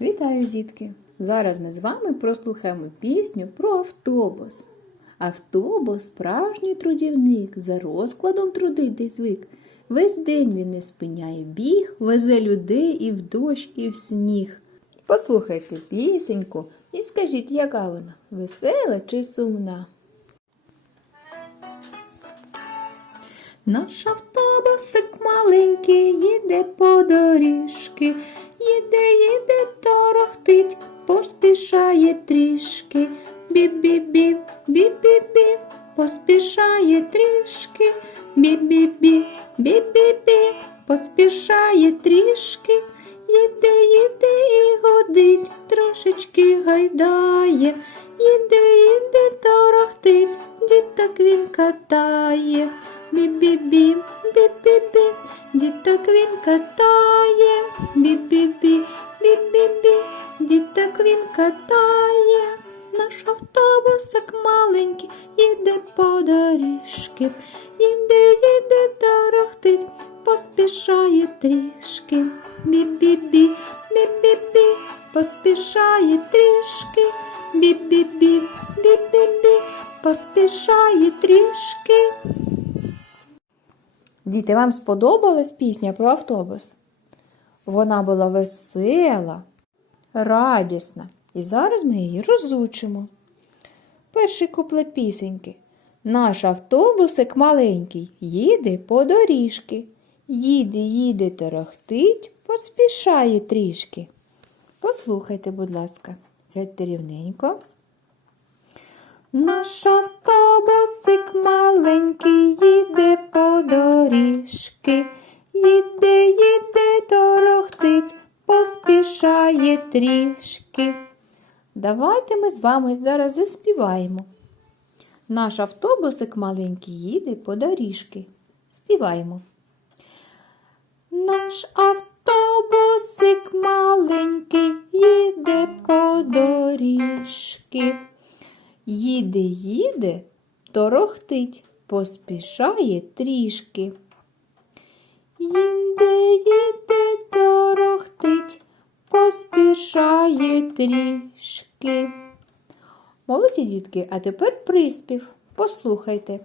Вітаю, дітки! Зараз ми з вами прослухаємо пісню про автобус. Автобус справжній трудівник, за розкладом трудитись звик. Весь день він не спиняє біг, везе людей і в дощ, і в сніг. Послухайте пісеньку і скажіть, яка вона весела чи сумна? Наш автобусик маленький їде по доріжки, їде, їде, торохтить, поспішає трішки. Бі-бі-бі, бі-бі-бі, поспішає трішки. Бі-бі-бі, бі-бі-бі, поспішає трішки. Їде, їде і годить, трошечки гайдає. Їде, їде, торохтить, діток він катає. Бі-бі-бі, бі-бі-бі, діток він катає. Маленький їде по доріжки. Їде, їде, торохтить, поспішає трішки. Бі-бі-бі, бі-бі-бі, поспішає трішки. Бі-бі-бі, бі-бі-бі, поспішає трішки. Діти, вам сподобалась пісня про автобус? Вона була весела, радісна, і зараз ми її розучимо. Перший куплет пісеньки. Наш автобусик маленький їде по доріжки. Їде, їде, торохтить, поспішає трішки. Послухайте, будь ласка, сядьте рівненько. Наш автобусик маленький їде по доріжки. Їде, їде, торохтить, поспішає трішки. Давайте ми з вами зараз заспіваємо. Наш автобусик маленький їде по доріжки. Співаємо. Наш автобусик маленький їде по доріжки. Їде, їде, торохтить, поспішає трішки. Їде, їде, торохтить, поспішає трішки. Молодці дітки, а тепер приспів. Послухайте.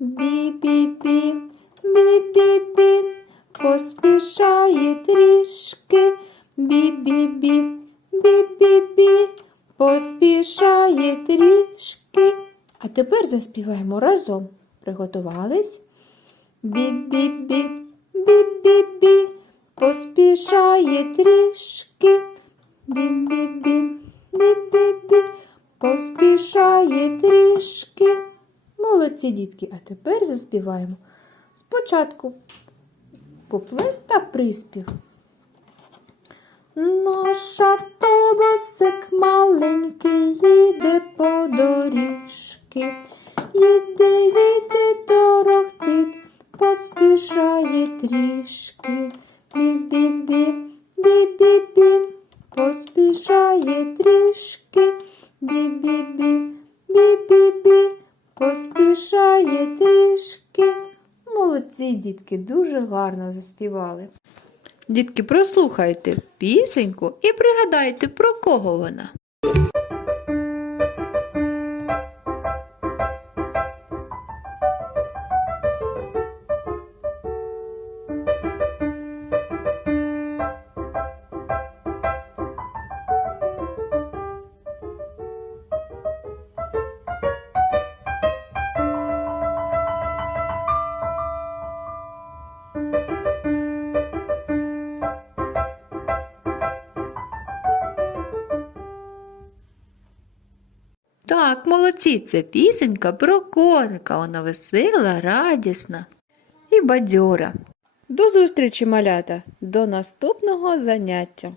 Бі-бі-бі, бі-бі-бі, поспішає трішки. Бі-бі-бі, бі-бі-бі, поспішає трішки. А тепер заспіваємо разом. Приготувались? Бі-бі-бі, бі-бі-бі, поспішає трішки. Бі-бі-бі, бі-бі-бі, поспішає трішки. Молодці дітки, а тепер заспіваємо спочатку куплет та приспів. Наш автобусик маленький їде по доріжки. Їде, їде, торохтить, поспішає трішки. Бі-бі-бі, бі-бі-бі, поспішає трішки. Бі-бі-бі, бі-бі-бі, поспішає трішки. Молодці, дітки, дуже гарно заспівали. Дітки, прослухайте пісеньку і пригадайте, про кого вона. Так, молодці, це пісенька про коника. Вона весела, радісна і бадьора. До зустрічі, малята, до наступного заняття.